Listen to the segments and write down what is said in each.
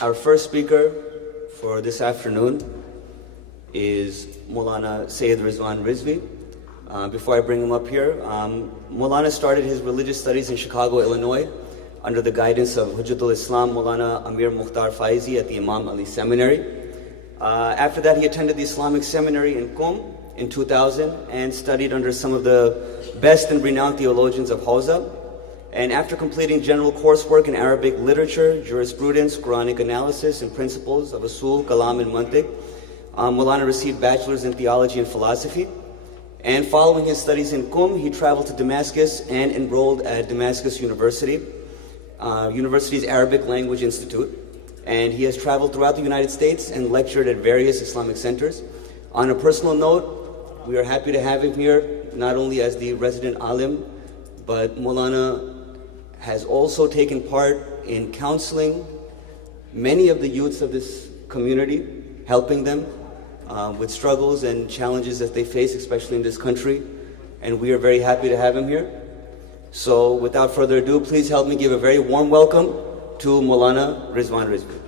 Our first speaker for this afternoon is Moulana Syed Rizwan Rizvi. Before I bring him up here, Moulana started his religious studies in Chicago, Illinois, under the guidance of Hujjatul Islam, Moulana Amir Mukhtar Faezi at the Imam Ali Seminary. After that, he attended the Islamic Seminary in Qum in 2000 and studied under some of the best and renowned theologians of Hawzah. And after completing general coursework in Arabic literature, jurisprudence, Qur'ānic analysis, and principles of Uṣūl, Kalām and Manṭiq, Moulana received bachelor's in theology and philosophy. And following his studies in Qum, he traveled to Damascus and enrolled at Damascus University, university's Arabic Language Institute. And he has traveled throughout the United States and lectured at various Islamic centers. On a personal note, we are happy to have him here, not only as the resident alim, but Moulana has also taken part in counseling many of the youths of this community, helping them with struggles and challenges that they face, especially in this country. And we are very happy to have him here. So without further ado, please help me give a very warm welcome to Moulana Rizwan Rizvi.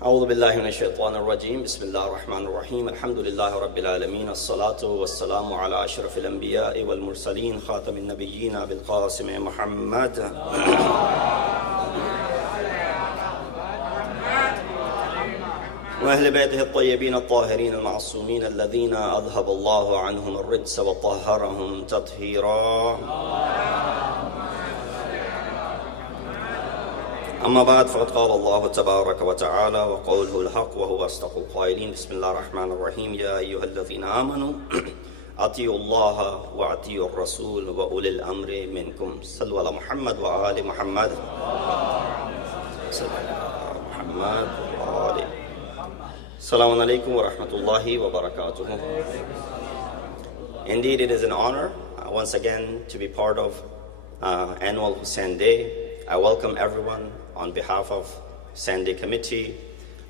أعوذ بالله من الشيطان الرجيم بسم الله الرحمن الرحيم الحمد لله رب العالمين الصلاة والسلام على أشرف الأنبياء والمرسلين خاتم النبيين بالقاسم محمد وأهل بيته الطيبين الطاهرين المعصومين الذين أذهب الله عنهم الرجس وطهرهم تطهيرا أما بعد فقد قال الله تبارك وتعالى وقوله الحق وهو أصدق القائلين بسم الله الرحمن الرحيم يا أيها الذين آمنوا أطيعوا الله وأطيعوا الرسول وأولي الأمر منكم صلوا على محمد وآل محمد السلام عليكم ورحمة الله وبركاته. Indeed, it is an honor once again to be part of annual Hussain Day. I welcome everyone on behalf of Sunday Committee,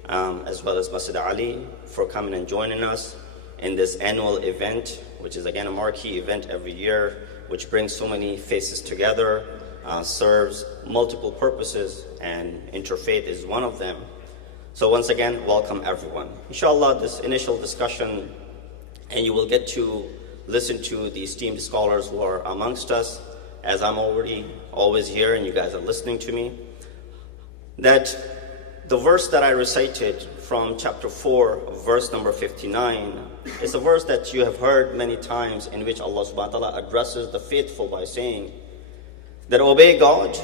as well as Masjid Ali, for coming and joining us in this annual event, which is again a marquee event every year, which brings so many faces together, serves multiple purposes, and interfaith is one of them. So once again, welcome everyone. Inshallah, this initial discussion, and you will get to listen to the esteemed scholars who are amongst us, as I'm always here and you guys are listening to me, that the verse that I recited from chapter 4, verse number 59, is a verse that you have heard many times, in which Allah subhanahu wa ta'ala addresses the faithful by saying that obey God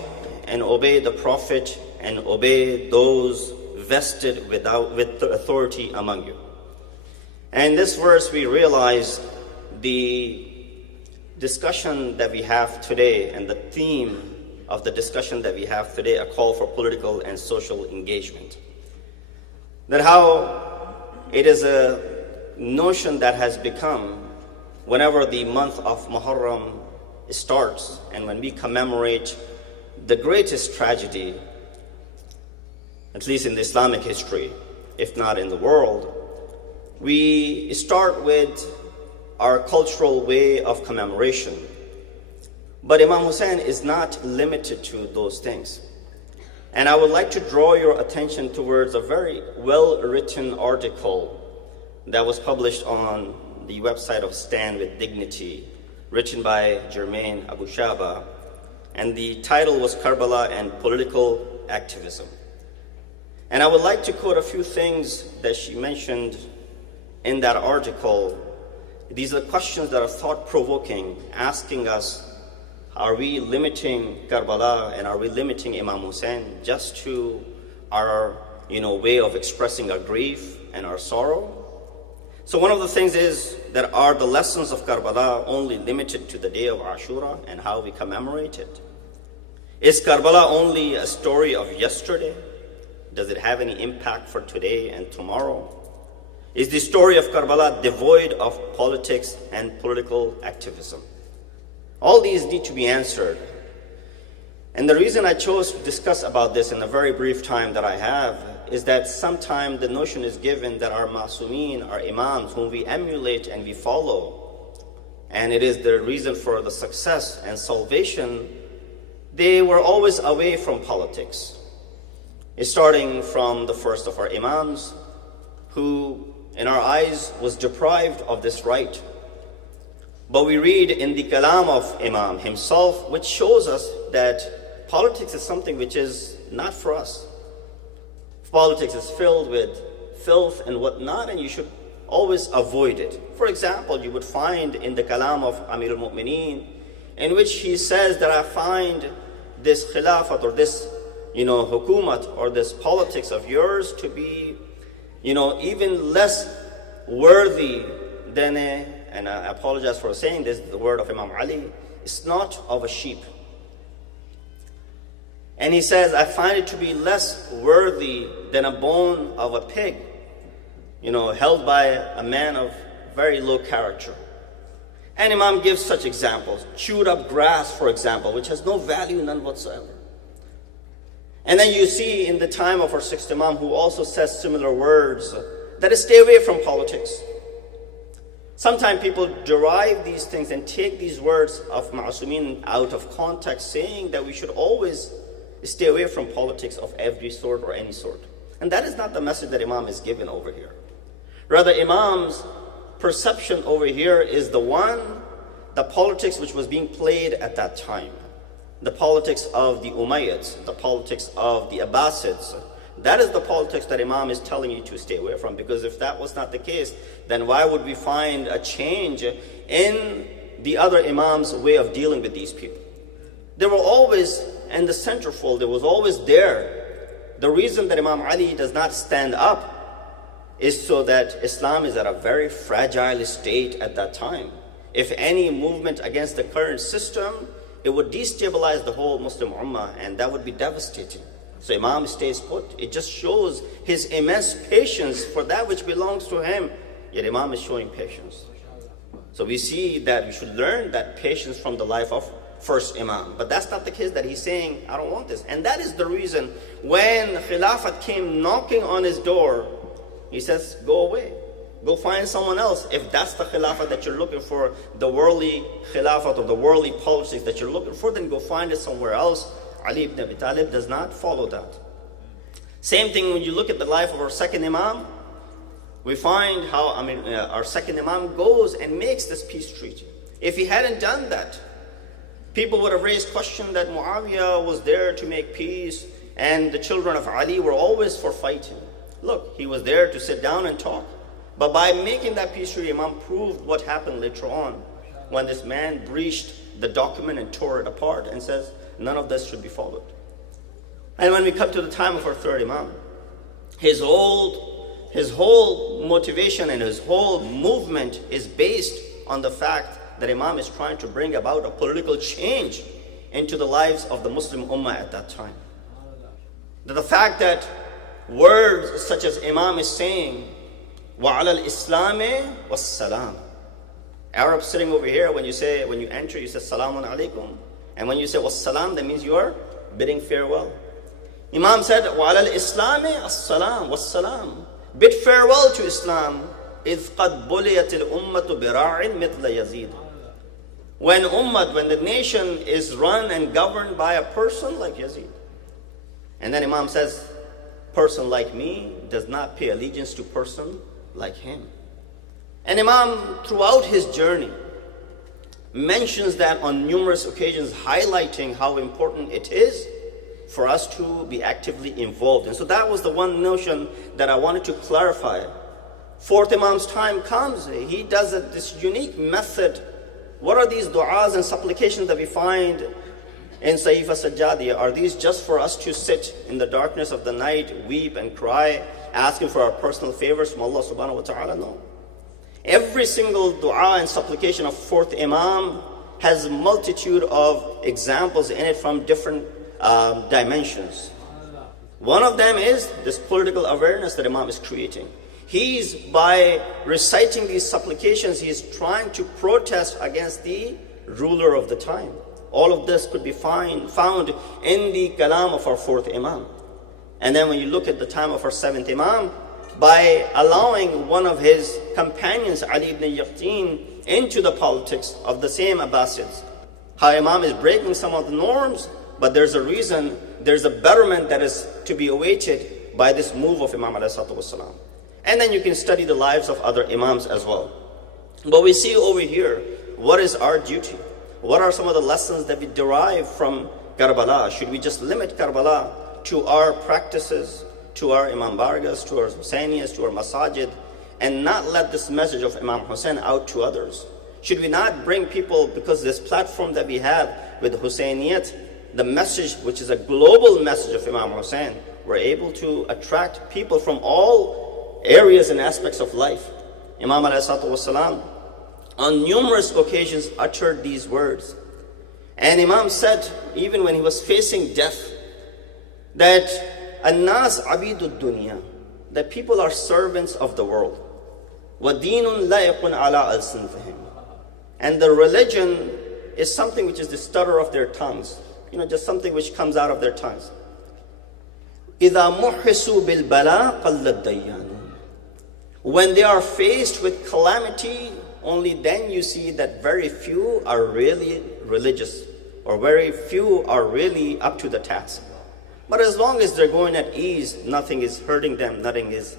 and obey the Prophet and obey those vested with authority among you. And in this verse we realize the discussion that we have today and the theme of the discussion that we have today, a call for political and social engagement. That how it is a notion that has become, whenever the month of Muharram starts and when we commemorate the greatest tragedy, at least in the Islamic history, if not in the world, we start with our cultural way of commemoration. But Imam Husain is not limited to those things. And I would like to draw your attention towards a very well-written article that was published on the website of Stand with Dignity, written by Jermaine Abu Shaba, and the title was Karbala and Political Activism. And I would like to quote a few things that she mentioned in that article. These are questions that are thought-provoking, asking us, are we limiting Karbala and are we limiting Imam Husain just to our way of expressing our grief and our sorrow? So one of the things is that are the lessons of Karbala only limited to the day of Ashura and how we commemorate it? Is Karbala only a story of yesterday? Does it have any impact for today and tomorrow? Is the story of Karbala devoid of politics and political activism? All these need to be answered. And the reason I chose to discuss about this in the very brief time that I have is that sometimes the notion is given that our Ma'sumeen, our Imams, whom we emulate and we follow, and it is the reason for the success and salvation, they were always away from politics. Starting from the first of our Imams, who in our eyes was deprived of this right. But we read in the Kalām of Imam himself, which shows us that politics is something which is not for us. Politics is filled with filth and whatnot, and you should always avoid it. For example, you would find in the Kalām of Amir al-Mu'mineen, in which he says that I find this khilafat or this, hukumat or this politics of yours to be, even less worthy than and I apologize for saying this, the word of Imam Ali, it's not of a sheep. And he says, I find it to be less worthy than a bone of a pig, held by a man of very low character. And Imam gives such examples. Chewed up grass, for example, which has no value, none whatsoever. And then you see in the time of our sixth Imam, who also says similar words, that is, stay away from politics. Sometimes people derive these things and take these words of Ma'sumeen out of context, saying that we should always stay away from politics of every sort or any sort. And that is not the message that Imam is given over here. Rather, Imam's perception over here is the politics which was being played at that time. The politics of the Umayyads, the politics of the Abbasids. That is the politics that Imam is telling you to stay away from, because if that was not the case, then why would we find a change in the other Imams' way of dealing with these people? They were always in the centerfold, it was always there. The reason that Imam Ali does not stand up is so that Islam is at a very fragile state at that time. If any movement against the current system, it would destabilize the whole Muslim Ummah, and that would be devastating. So Imam stays put. It just shows his immense patience for that which belongs to him. Yet Imam is showing patience. So we see that we should learn that patience from the life of first Imam. But that's not the case that he's saying, I don't want this. And that is the reason when Khilafat came knocking on his door, he says, go away. Go find someone else. If that's the Khilafat that you're looking for, the worldly Khilafat or the worldly politics that you're looking for, then go find it somewhere else. Ali ibn Abi Talib does not follow that. Same thing when you look at the life of our second Imam, we find how our second Imam goes and makes this peace treaty. If he hadn't done that, people would have raised question that Muawiyah was there to make peace and the children of Ali were always for fighting. Look, he was there to sit down and talk. But by making that peace treaty, Imam proved what happened later on when this man breached the document and tore it apart and says, none of this should be followed. And when we come to the time of our third Imam, his whole motivation and his whole movement is based on the fact that Imam is trying to bring about a political change into the lives of the Muslim Ummah at that time. The fact that words such as Imam is saying, وَعَلَى الْإِسْلَامِ وَالسَّلَامِ. Arabs sitting over here, when you enter, you say Salamun Alaikum. And when you say Wassalam, that means you are bidding farewell. Imam said, وَعَلَى الْإِسْلَامِ السَّلَامِ وَالسَّلَامِ. Bid farewell to Islam. إِذْ قَدْ بُلِيَتِ الْأُمَّةُ بِرَاعٍ مِثْلَ يَزِيدٍ. When the nation is run and governed by a person like Yazid. And then Imam says, person like me does not pay allegiance to person like him. And Imam, throughout his journey, mentions that on numerous occasions, highlighting how important it is for us to be actively involved. And so that was the one notion that I wanted to clarify. Fourth Imam's time comes, he does this unique method. What are these du'as and supplications that we find in Sahifa Sajjadiyah? Are these just for us to sit in the darkness of the night, weep and cry, asking for our personal favors from Allah subhanahu wa ta'ala? No. Every single dua and supplication of fourth Imam has a multitude of examples in it from different dimensions. One of them is this political awareness that Imam is creating. He's, by reciting these supplications, he's trying to protest against the ruler of the time. All of this could be found in the Kalām of our fourth Imam. And then when you look at the time of our 7th Imam, by allowing one of his companions, Ali ibn Yaqteen, into the politics of the same Abbasids, how Imam is breaking some of the norms, but there's a reason, there's a betterment that is to be awaited by this move of Imam alayhi salatu wasalam. And then you can study the lives of other Imams as well. But we see over here, what is our duty? What are some of the lessons that we derive from Karbala? Should we just limit Karbala to our practices, to our Imam Bargas, to our Hussainiyas, to our Masajid, and not let this message of Imam Husain out to others? Should we not bring people, because this platform that we have with Hussainiyat, the message which is a global message of Imam Husain, we're able to attract people from all areas and aspects of life. Imam alayhi salatu wasalam on numerous occasions uttered these words. And Imam said, even when he was facing death, that An-nas abidud dunya, that people are servants of the world. وَدِينٌ لَا يَكُنْ عَلَىٰ أَلْسِنْتِهِمْ. And the religion is something which is the stutter of their tongues. Just something which comes out of their tongues. إِذَا مُحِّسُوا بِالْبَلَىٰ قَلَّ الدَّيَّانُ. When they are faced with calamity, only then you see that very few are really religious, or very few are really up to the task. But as long as they're going at ease, nothing is hurting them, nothing is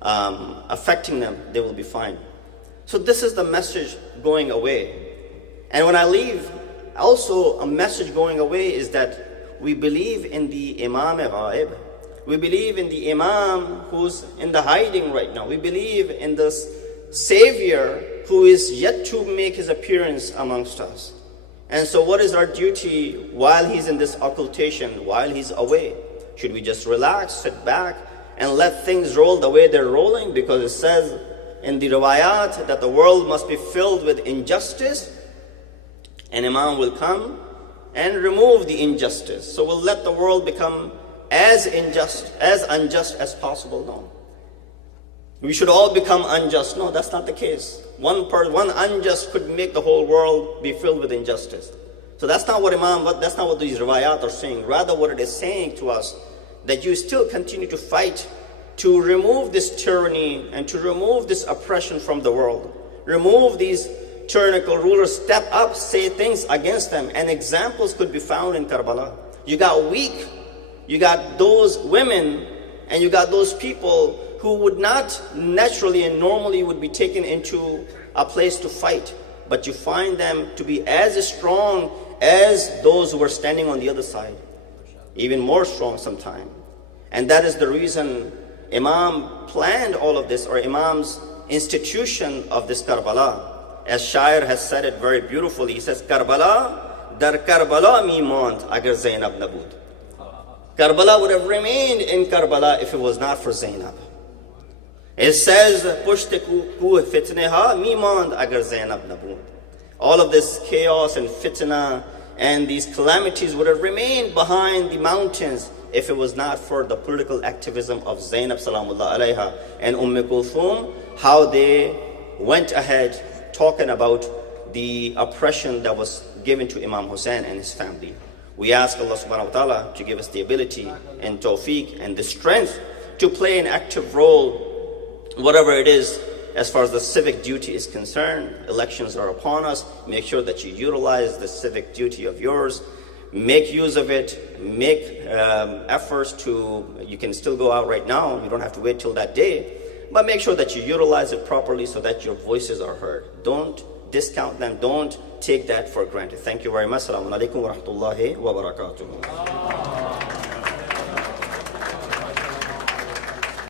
affecting them, they will be fine. So this is the message going away. And when I leave, also a message going away is that we believe in the Imam-e-Ghaib. We believe in the Imam who's in the hiding right now. We believe in this Savior who is yet to make his appearance amongst us. And so what is our duty while he's in this occultation, while he's away? Should we just relax, sit back, and let things roll the way they're rolling? Because it says in the riwayat that the world must be filled with injustice, and Imam will come and remove the injustice. So we'll let the world become as unjust as possible. No. We should all become unjust. No, that's not the case. One unjust could make the whole world be filled with injustice. So that's not what these riwayat are saying. Rather, what it is saying to us, that you still continue to fight to remove this tyranny and to remove this oppression from the world. Remove these tyrannical rulers, step up, say things against them. And examples could be found in Karbala. You got weak, you got those women, and you got those people who would not naturally and normally would be taken into a place to fight. But you find them to be as strong as those who were standing on the other side. Even more strong sometimes. And that is the reason Imam planned all of this, or Imam's institution of this Karbala. As Shair has said it very beautifully, he says, Karbala, dar Karbala mi mand agar Zainab nabud. Karbala would have remained in Karbala if it was not for Zainab. It says, Pushte kuh fitneha mi mand agar Zainab nabud. All of this chaos and fitna and these calamities would have remained behind the mountains if it was not for the political activism of Zainab salamullah alayha and Kulthum, how they went ahead talking about the oppression that was given to Imam Husain and his family. We ask Allah subhanahu wa ta'ala to give us the ability and tawfiq and the strength to play an active role, whatever it is, as far as the civic duty is concerned. Elections are upon us. Make sure that you utilize the civic duty of yours. Make use of it. Make efforts to, you can still go out right now. You don't have to wait till that day. But make sure that you utilize it properly so that your voices are heard. Don't discount them. Don't take that for granted. Thank you very much. Assalamu alaikum wa rahmatullahi wa barakatuh.